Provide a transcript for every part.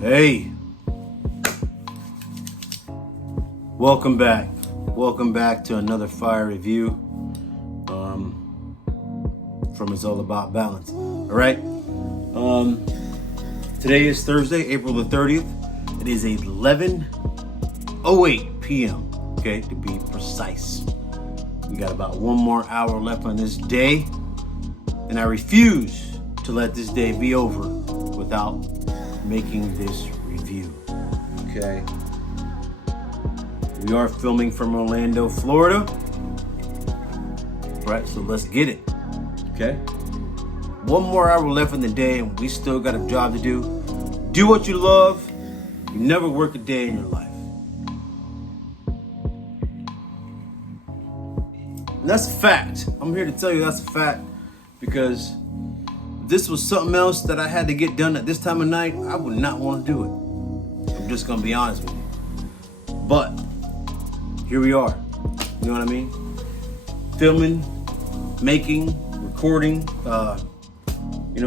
Hey, welcome back. Welcome back to another fire review from It's All About Balance. All right. Today is Thursday, April the 30th. It is 11:08 p.m. Okay, to be precise. We got about one more hour left on this day, and I refuse to let this day be over without making this review. Okay. We are filming from Orlando, Florida. Right, so let's get it. Okay. One more hour left in the day, and we still got a job to do. Do what you love. You never work a day in your life. And that's a fact. I'm here to tell you that's a fact, because if this was something else that I had to get done at this time of night, I would not want to do it. I'm just gonna be honest with you. But here we are. You know what I mean? Filming, making, recording,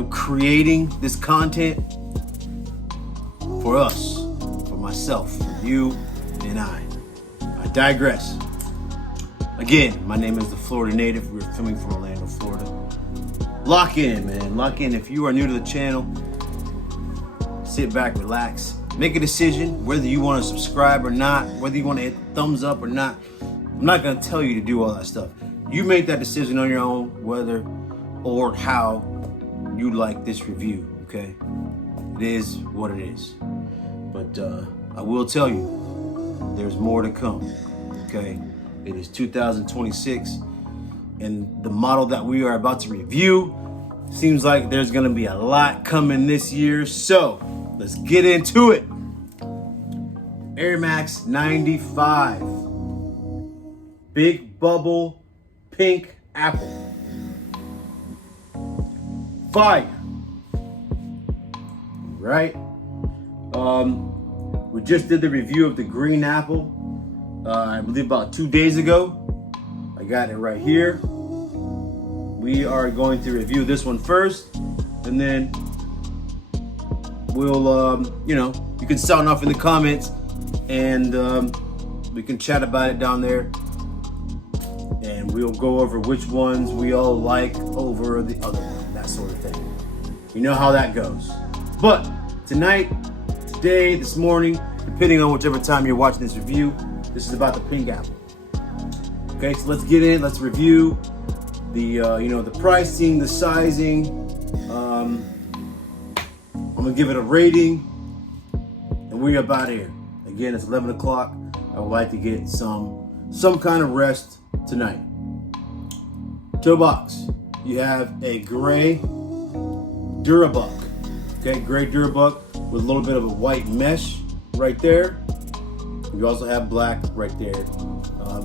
creating this content for us, for myself, for you, and I. I digress. Again, my name is the Florida Native. We're filming from Orlando, Florida. Lock in, man. Lock in. If you are new to the channel, sit back, relax. Make a decision whether you want to subscribe or not, whether you want to hit thumbs up or not. I'm not going to tell you to do all that stuff. You make that decision on your own, whether or how you like this review, okay? It is what it is. But I will tell you, there's more to come, okay? It is 2026, and the model that we are about to review seems like there's going to be a lot coming this year. So let's get into it. Air Max 95. Big Bubble Pink Apple. Fire. Right? We just did the review of the Green Apple, I believe about 2 days ago. I got it right here. We are going to review this one first, and then we'll, you can sound off in the comments, and we can chat about it down there, and we'll go over which ones we all like over the other one, that sort of thing. You know how that goes. But tonight, today, this morning, depending on whichever time you're watching this review, this is about the Pink Apple. Okay, so let's get in. Let's review the the pricing, the sizing. I'm gonna give it a rating, and we're about here. Again, it's 11 o'clock. I would like to get some kind of rest tonight. Toe box. You have a gray Durabuck. Okay, gray Durabuck with a little bit of a white mesh right there. You also have black right there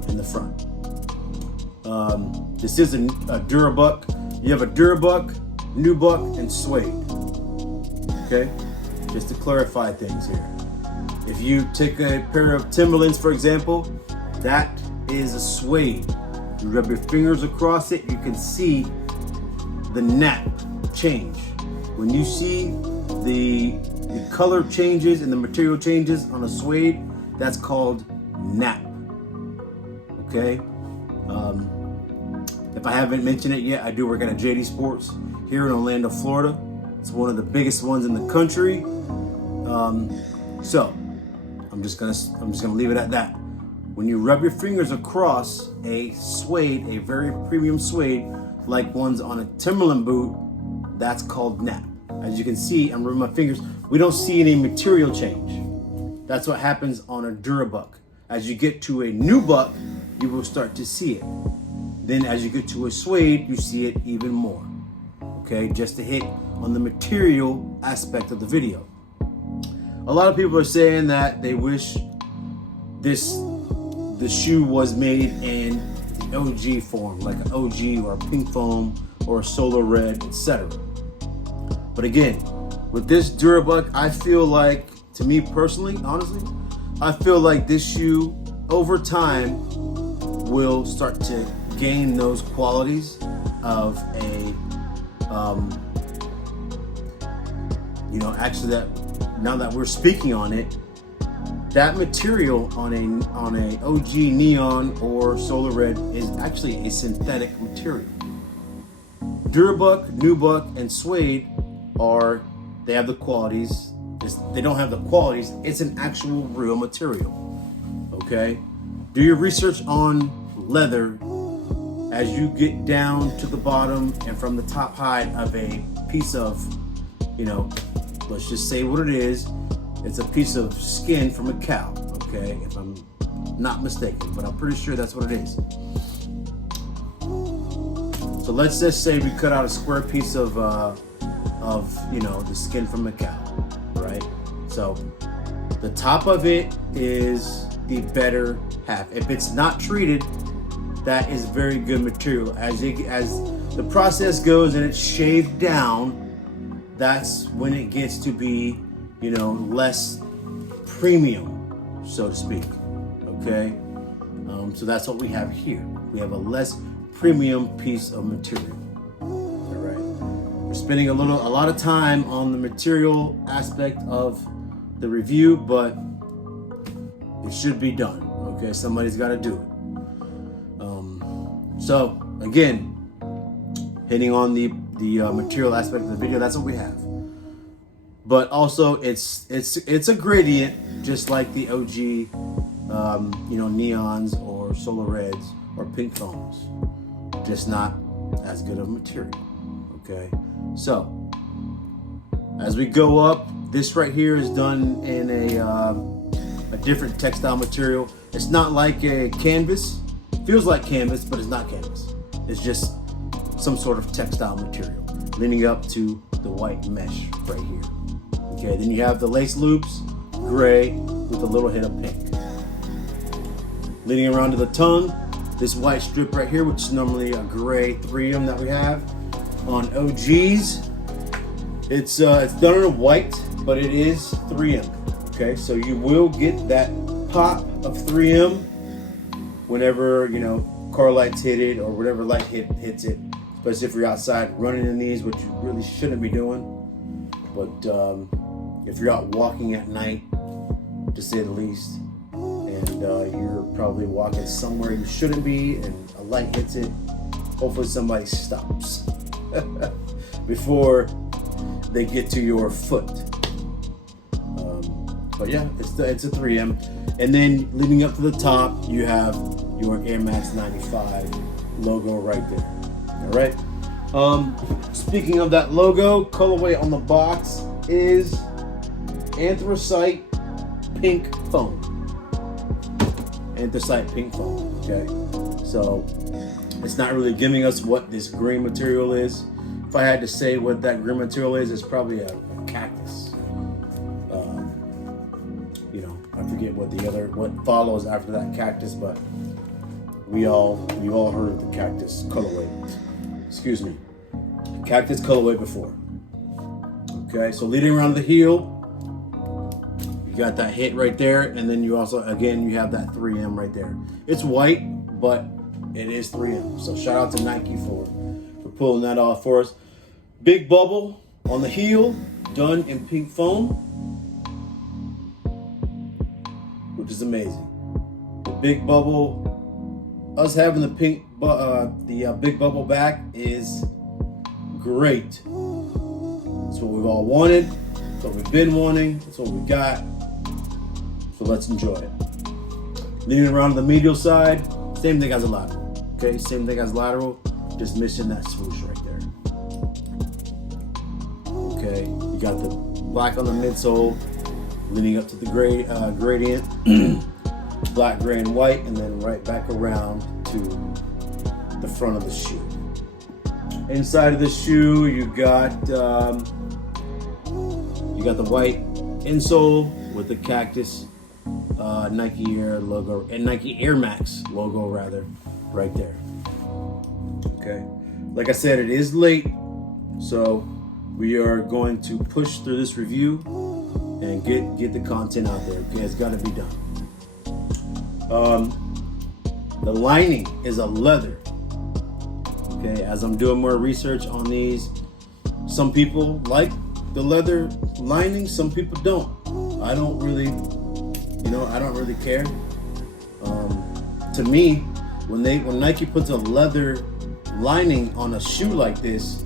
in the front. This is a Durabuck. You have a Durabuck, Nubuck, and Suede. Okay, just to clarify things here. If you take a pair of Timberlands, for example, that is a Suede. You rub your fingers across it, you can see the nap change. When you see the color changes and the material changes on a Suede, that's called nap. Okay? If I haven't mentioned it yet, I do work at a JD Sports here in Orlando, Florida. It's one of the biggest ones in the country. So I'm just gonna leave it at that. When you rub your fingers across a Suede, a very premium Suede, like ones on a Timberland boot, that's called nap. As you can see, I'm rubbing my fingers. We don't see any material change. That's what happens on a Durabuck. As you get to a Nubuck, you will start to see it. Then as you get to a Suede, you see it even more. Okay, just to hit on the material aspect of the video. A lot of people are saying that they wish the shoe was made in the OG form, like an OG or a pink foam or a Solar Red, etc. But again, with this Durabuck, I feel like, to me personally, honestly, I feel like this shoe over time will start to gain those qualities of a actually that now that we're speaking on it, that material on a OG neon or solar red is actually a synthetic material. Durabuck, Nubuck, and suede they have the qualities. They don't have the qualities. It's an actual real material. Okay? Do your research on leather as you get down to the bottom and from the top height of a piece of, let's just say what it is. It's a piece of skin from a cow, okay? If I'm not mistaken, but I'm pretty sure that's what it is. So let's just say we cut out a square piece of the skin from a cow, right? So the top of it is the better half. If it's not treated, that is very good material. As the process goes and it's shaved down, that's when it gets to be, less premium, so to speak. Okay, so that's what we have here. We have a less premium piece of material. All right, we're spending a lot of time on the material aspect of the review, but it should be done. Okay, somebody's got to do it. So again, hitting on the material aspect of the video, that's what we have. But also, it's a gradient, just like the OG, neons or solar reds or pink foams, just not as good of material. Okay, so as we go up, this right here is done in a different textile material. It's not like a canvas. Feels like canvas, but it's not canvas. It's just some sort of textile material, leading up to the white mesh right here. Okay, then you have the lace loops, gray with a little hit of pink. Leading around to the tongue, this white strip right here, which is normally a gray 3M that we have on OGs. It's done in white, but it is 3M. Okay, so you will get that pop of 3M whenever car lights hit it or whatever light hits it, especially if you're outside running in these, which you really shouldn't be doing. But if you're out walking at night, to say the least, and you're probably walking somewhere you shouldn't be and a light hits it, hopefully somebody stops before they get to your foot. But yeah, it's a 3M. And then leading up to the top, you have your Air Max 95 logo right there. All right. Speaking of that logo, colorway on the box is anthracite pink foam. Anthracite pink foam. Okay. So it's not really giving us what this green material is. If I had to say what that green material is, it's probably a cactus. I forget what follows after that cactus, but we've all heard of the cactus colorway. Excuse me, cactus colorway before. Okay, so leading around the heel, you got that hit right there, and then you also you have that 3M right there. It's white, but it is 3M. So shout out to Nike for pulling that off for us. Big bubble on the heel, done in pink foam, which is amazing. The big bubble, us having the big bubble back is great. That's what we've all wanted. That's what we've been wanting. That's what we got. So let's enjoy it. Leaning around the medial side, same thing as a lateral. Okay, same thing as lateral, just missing that swoosh right there. Okay, you got the black on the midsole, leading up to the gradient, black, gray, and white, and then right back around to the front of the shoe. Inside of the shoe, you got the white insole with the cactus Nike Air logo and Nike Air Max logo rather, right there. Okay, like I said, it is late, so we are going to push through this review and get the content out there. Okay, it's got to be done. The lining is a leather. Okay, as I'm doing more research on these, some people like the leather lining. Some people don't. I don't really, I don't really care. To me, when Nike puts a leather lining on a shoe like this,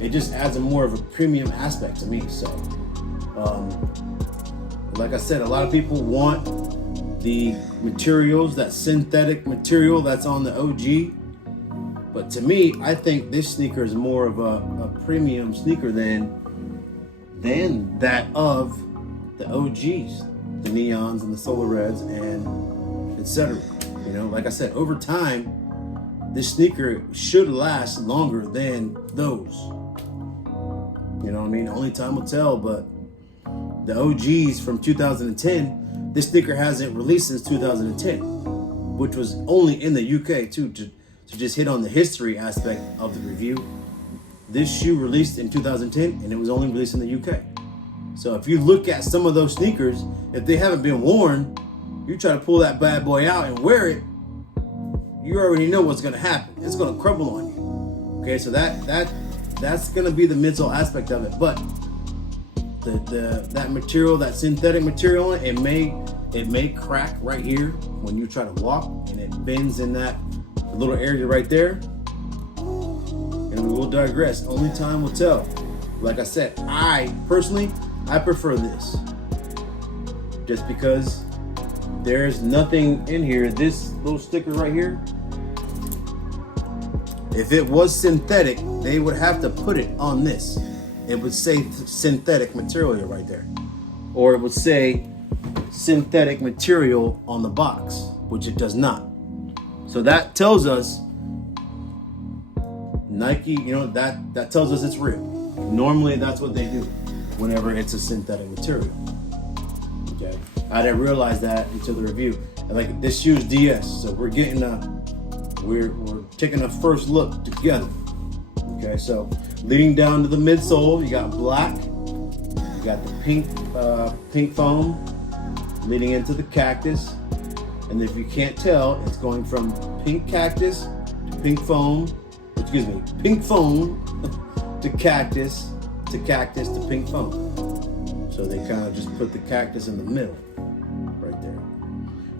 it just adds a more of a premium aspect to me. So, like I said, a lot of people want the materials, that synthetic material that's on the OG. But to me, I think this sneaker is more of a premium sneaker than that of the OGs, the Neons and the Solar Reds and etc. Like I said, over time, this sneaker should last longer than those. You know what I mean? Only time will tell, but the OGs from 2010, this sneaker hasn't released since 2010, which was only in the UK too, to just hit on the history aspect of the review. This shoe released in 2010 and it was only released in the UK. So if you look at some of those sneakers, if they haven't been worn, you try to pull that bad boy out and wear it, you already know what's gonna happen. It's gonna crumble on you. Okay, so that's gonna be the mental aspect of it. But that material, that synthetic material, it may crack right here when you try to walk, and it bends in that little area right there. And we will digress. Only time will tell. Like I said, I personally prefer this, just because there's nothing in here. This little sticker right here, if it was synthetic, they would have to put it on this. It would say synthetic material right there, or it would say synthetic material on the box, which it does not. So that tells us Nike, that tells us it's real. Normally that's what they do whenever it's a synthetic material. Okay, I didn't realize that until the review. And like, this shoe's DS, so we're taking a first look together. Okay, so leading down to the midsole, you got black, you got the pink foam leading into the cactus, and if you can't tell, it's going from pink cactus to pink foam to cactus to pink foam. So they kind of just put the cactus in the middle, right there.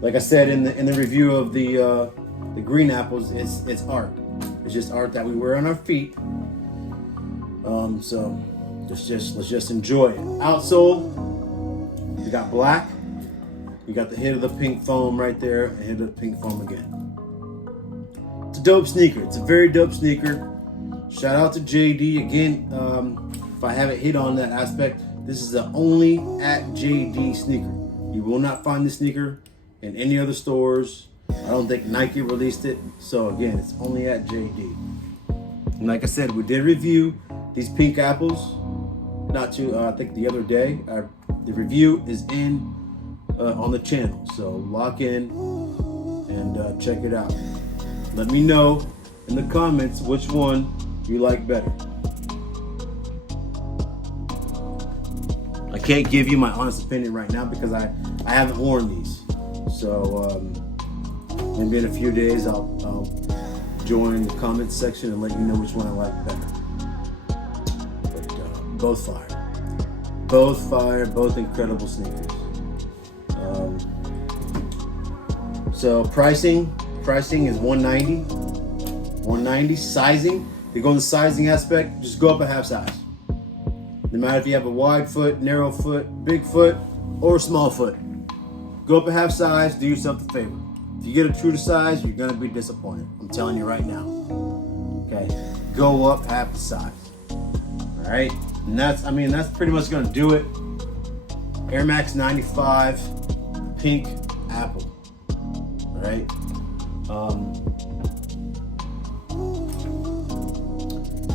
Like I said in the review of the green apples, it's art. It's just art that we wear on our feet. So let's just enjoy it. Outsole, you got black. You got the hit of the pink foam right there, and hit of the pink foam again. It's a dope sneaker. It's a very dope sneaker. Shout out to JD again. If I haven't hit on that aspect, this is the only at JD sneaker. You will not find this sneaker in any other stores. I don't think Nike released it. So again, it's only at JD. And like I said, we did review these pink apples. I think the other day. The review is on the channel. So lock in and check it out. Let me know in the comments which one you like better. I can't give you my honest opinion right now because I haven't worn these. So maybe in a few days I'll join the comments section and let you know which one I like better. But both fire, both incredible sneakers. So pricing is $190. Sizing, if you go in the sizing aspect, just go up a half size. No matter if you have a wide foot, narrow foot, big foot, or small foot. Go up a half size, do yourself a favor. If you get a true to size, you're gonna be disappointed. I'm telling you right now. Okay, go up half the size. All right, and that's pretty much gonna do it. Air Max 95, pink apple. All right.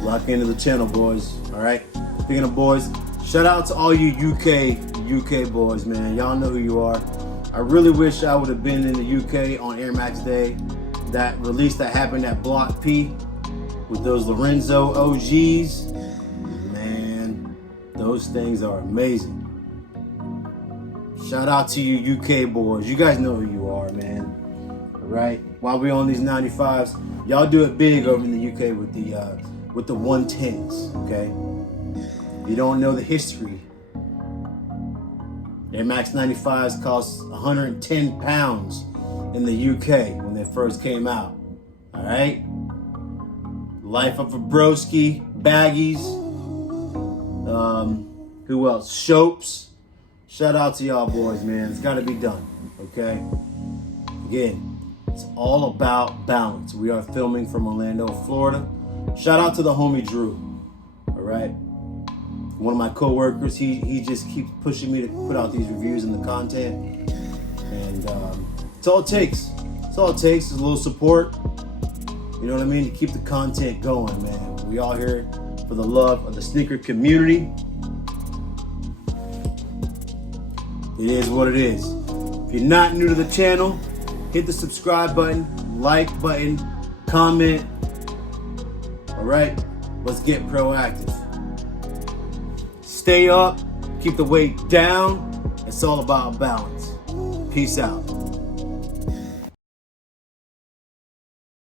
Lock into the channel, boys. All right. Speaking of boys, shout out to all you UK boys, man. Y'all know who you are. I really wish I would have been in the UK on Air Max Day. That release that happened at Block P with those Lorenzo OGs. Man, those things are amazing. Shout out to you UK boys. You guys know who you are, man. All right. While we're on these 95s, y'all do it big over in the UK with the 110s, okay? you don't know the history, Air Max 95s cost 110 pounds in the UK when they first came out. All right? Life of a Broski, baggies. Who else? Shopes. Shout out to y'all boys, man. It's got to be done. Okay? Again, it's all about balance. We are filming from Orlando, Florida. Shout out to the homie Drew. All right? One of my co-workers, he just keeps pushing me to put out these reviews and the content. And it's all it takes. It's all it takes is a little support. You know what I mean? To keep the content going, man. We all here for the love of the sneaker community. It is what it is. If you're not new to the channel, hit the subscribe button, like button, comment. All right, let's get proactive. Stay up, keep the weight down. It's all about balance. Peace out.